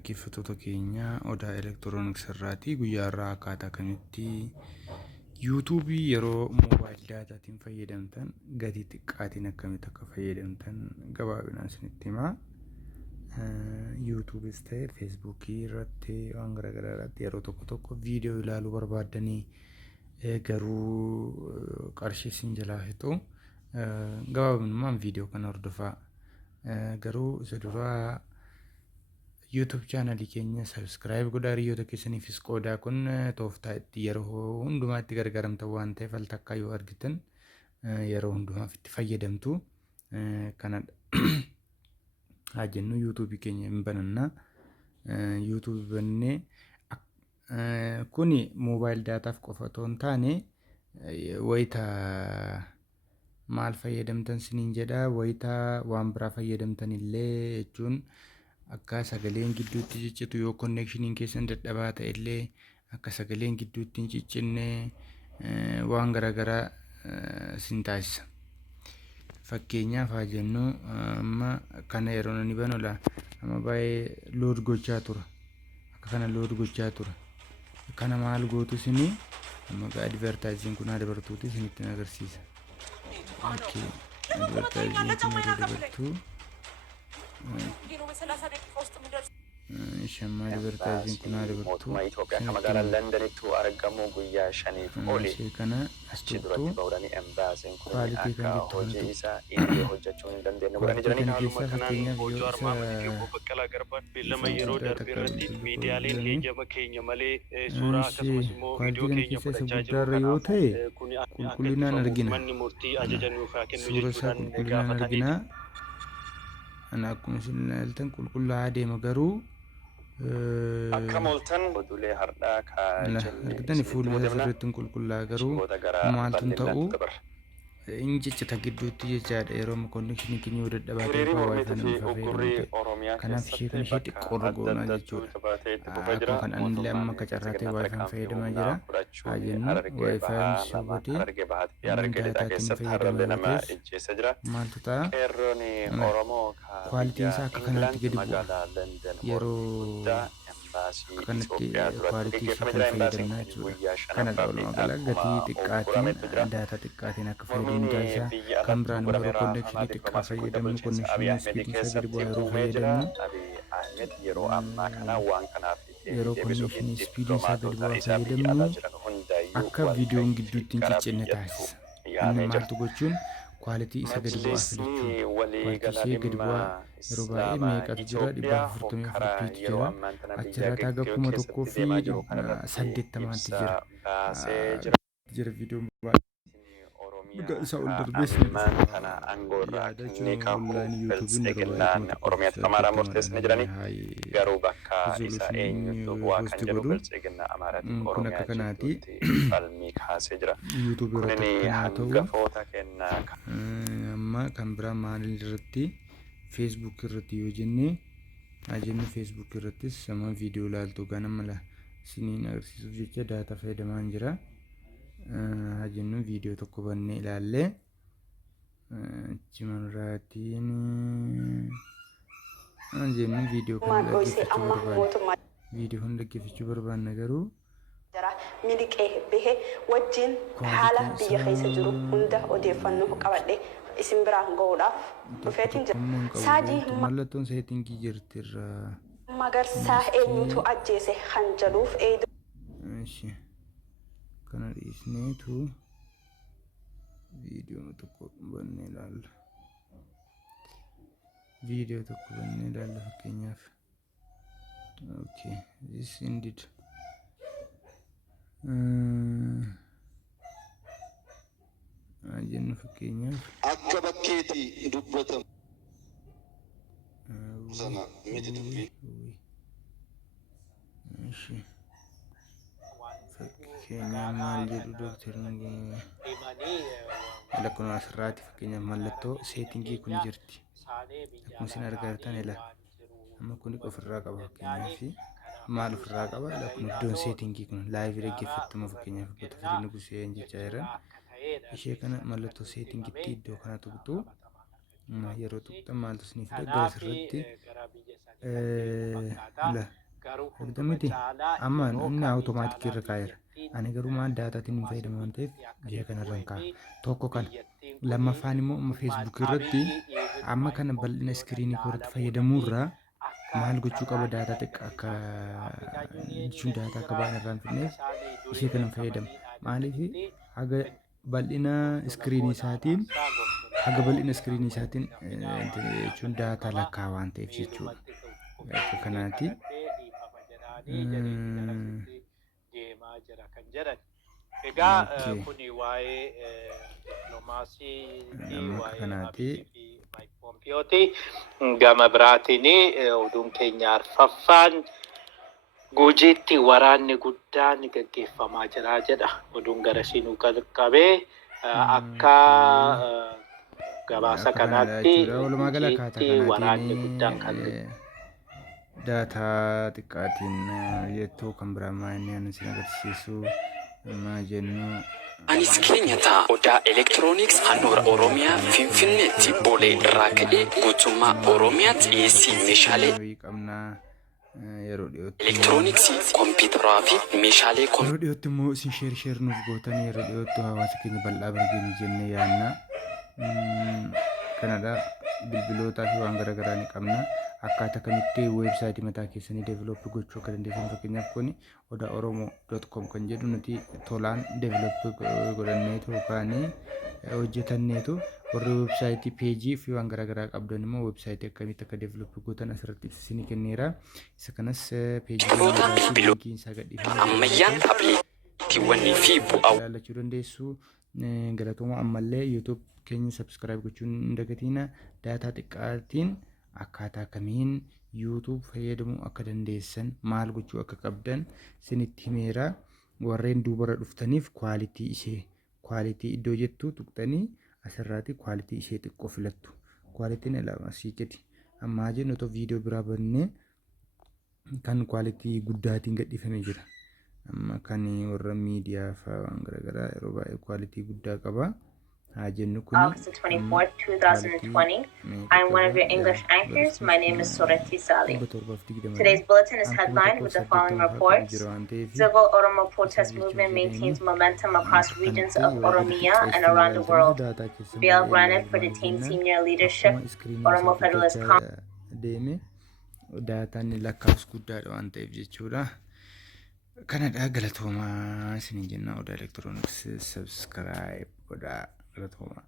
Dhaggeeffattoota keenya odaa elektirooniksii irraatii guyyaa irraa akkaataa akkamitti YouTube yeroo moobaayil daataatiin fayyadamtan gatii xiqqaatiin akkamitti akka fayyadamtan gabaabinaan isinitti himaa. YouTubes ta'e Facebook irratti waan garaagaraa irratti yeroo tokko viidiyoo ilaaluu barbaaddanii garuu qarshii isin jalaa fixu gabaabinaan viidiyoo kana hordofaa. Garuu isa duraa YouTube channel keenya subscribe godhaa hiriyoota keessaniifis qoodaa kun tooftaa itti yeroo hundumaatti gargaaramtan waan ta'eef al takkaa yoo argitan yeroo hundumaaf itti fayyadamtu kanadha. Haa jennu YouTube keenya hin banannaa. YouTube bannee kuni moobaayil daataaf qofa otoo hin taane wayita maal fayyadamtan siniin jedha wayita waan biraa fayyadamtan illee jechuun akka sagaleen gidduutti ciccitu yoo connectioniin keessan dadhabaa ta'e illee akka sagaleen gidduutti hin ciccinne waan garaagaraa sin taasisa. Fakkeenyaaf haa jennu amma kana yeroo inni banula amma baay'ee load gochaa tura. Akka kana load gochaa tura. Kana maal gootu sini amma advertising kun dabartuuti isinitti agarsiisa. Okay. Advertising kun dabartuu Shamma advertising kun dabartuu Itoophiyaa magaalaa Londonitti argamu guyyaa 5 oli kana achi duratti ba'uudhaan embaasiin kun akka hojii isaa inni hojjechuu hin dandeenye godhanii jiranii haaluma kanaan hojii armaamanii obbo Baqqalaa Garbaa beellama yeroo darbe irratti miidiyaaleen eeyyama keenya malee suuraa akkasumas immoo viidiyoo keenya fudhachaa jiru kun qulqullinaan argina. Manni murtii ajaja nuuf haa kennu jechuudhaan gaafatanii ana akkuma isin ilaaltan qulqullaa'aa deema garuu akka moltan oduulee hardhaa argitani fuula irratti qulqullaa'aa garuu maaltu ta'u injichita gidduutti jechaadha yeroo connection keenya yoo dadhabaa ta'e wifi nan fayyadamu kanaaf ishee kun ishee xiqqoo goonaa jechuudha. Akkuma kan anillee amma qacarraa ta'e wifi fayyadamaa jira. Haa jennu wifi sabati daataatiin fayyadamaa ta'es maaltu ta'a kwaalitiin isaa akka kanatti gadi bu'a yeroo kanatti kwaalitii isaa kan fayyadamnaa jechuudha. Kana walumaa gala gatii xiqqaatiin daataa xiqqaatiin akka fayyadamu taasisa. Kan biraan yeroo connection xiqqaa fayyadamnu connection speed isaa gadi bu'aa yeroo fayyadamnu yeroo ammaa kana waan kanaaf yeroo connection speed isaa gadi bu'aa fayyadamnu akka viidiyoon gidduutti hin ciccinne taasisa. Inni maaltu gochuun kwaalitii isa gadi bu'aa filachuun kwaalitii gadi bu'aa yeroo baay'ee meeqatu jira 444 jira achirratti haga 1,080 jira viidiyoon baay'ee isa ol darbees kana angoorraa inni qabuun biltsiginaan Oromiyaatti Amaaraa murteessanii jiranii garuu bakka isa eenyutu bu'aa kan jedhu biltsiginaa Amaaraatti Oromiyaatti falmii kaasee jira. Kunini hangafoota kennaa amma kan biraa maal irratti Facebook irratti yoo jenne jennu Facebook irrattis sama viidiyoo ilaaltu ganama isiniin agarsiisuuf jecha daataa fayyadamaa jira. Jennu viidiyoo tokko bannee ilaallee chimanraatiin jennu viidiyoo kan dhaggeeffachuu barbaanna garuu miliqee bahee wajjin haala biyya keessa jiru hunda odeeffannoo qabadhe isin biraan ga'uudhaaf dhufeetiin jira. Saajii mallattoon seetingii jirtirra magarsaa eenyutu ajjeese kan jedhuuf kana dhiisneetu viidiyoo tokko bannee ilaalla. Viidiyoo tokko bannee ilaalla fakkeenyaaf. Okay, this indeed. Jennu fakkeenyaaf. Akka bakkeetti dubbatamu. Sana miti dubbii. Fakkeenyaaf maal jedhu dooktarri lakkoon asirraatti fakkeenyaaf mallattoo seetingii kun jirti. Akkuma isin argitan amma kun ofirraa qaba fakkeenyaaf maal ofirraa qaba lakkoon iddoon seetingii kun laayivii dhaggeeffattuma fakkeenyaaf bakka firii nugusee jechaa jiran ishee kana mallattoo seetingiitti iddoo kana tuqxu yeroo tuqxan maaltu isiniif gara sirriitti la argita miti amma inni automaatikii irra kaa'eera. Ani garuu maal daataatiin hin fayyadamu waan ta'eef ishee kanarra hin kaa'a. Tokko kana lammaffaan immoo amma feesbuuk irratti amma kana bal'ina iskiriinii koorratti fayyadamuurraa maal gochuu qaba daataa xiqqaa akka jechuun daataa akka baay'een irraan fidneef ishee kana fayyadamu. Maaliif haga bal'ina iskiriinii isaatiin jechuun daataa lakkaa waan ta'eef jechuudha. Akka kanaati. Deemaa jira kan jedhan. Egaa kuni waa'ee dippiloomaasii waa'ee Poompiyooti. Gama biraatiin oduun keenya arfaffaan Gujiitti waraanni guddaan gaggeeffamaa jira jedha. Oduun garasiinuu qaqqabee akka gabaasa kanaatti Gujiitti waraanni guddaan kan daataa xiqqaatiin yettoo kan biraa maa'inni ani isin agarsiisu maa jennu. Anis keenya ta'a odaa elektirooniks handhuura Oromiyaa Finfinneetti boolee irraa ka'ee guutummaa Oromiyaatti dhiyeessii meeshaalee yeroo dhiyootti elektirooniksii kompiitaraa fi meeshaalee yeroo dhiyootti immoo isin sheer nuuf gootan yeroo dhiyootti hawaasa keenya bal'aa bargeenya jennee yaadna. Kanadha bilbilootaa fi waan garaagaraa ni qabna. Akkaataa kamitti weebsaayitii mataa keessanii deevelop gochuu akka dandeessan fakkeenyaaf kuni odaoromoo.com kan jedhu nuti tolaan deevelop godhanneetu yookaan hojjetanneetu warri weebsaayitii peejii fi waan garaagaraa qabdan immoo weebsaayitii akkamitti akka deevelop gootan asirratti isinii kenneera. Isa kanas peejii isaa gadhiifamee ammayyaan aappiliikeeshiniiwwanii fi bu'aa ilaalachuu dandeessu. Galatooma ammallee YouTube keenya subscribe gochuun hin dagatina. Daataa xiqqaatiin akkaataa kamiin YouTube fayyadamuu akka dandeessan maal gochuu akka qabdan isinitti himeera. Warreen duubara dhuftaniif kwaalitii iddoo jettu tuqxanii asirraati kwaalitii ishee xiqqoo filattu. Kwaalitiin asii gadi ammaa jennu otoo viidiyoo biraa bannee kan kwaalitii guddaatiin gadhiifamee jira. Amma kan warra miidiyaa fa'aa waan garaagaraa yeroo baay'ee kwaalitii guddaa qaba. August 24th, 2020. I'm one of your English anchors. My name is Soreti Sali. Today's bulletin is headlined with the following reports. Civil Oromo protest movement maintains momentum across regions of Oromia and around the world. Bail granted for detained senior leadership. Oromo Federalist Congress. Daataan lakkaa'us guddaadha waan ta'eef jechuudha. Kanadha galatoomaa isin jenna odaa elektirooniks subscribe godhaa galatoomaa.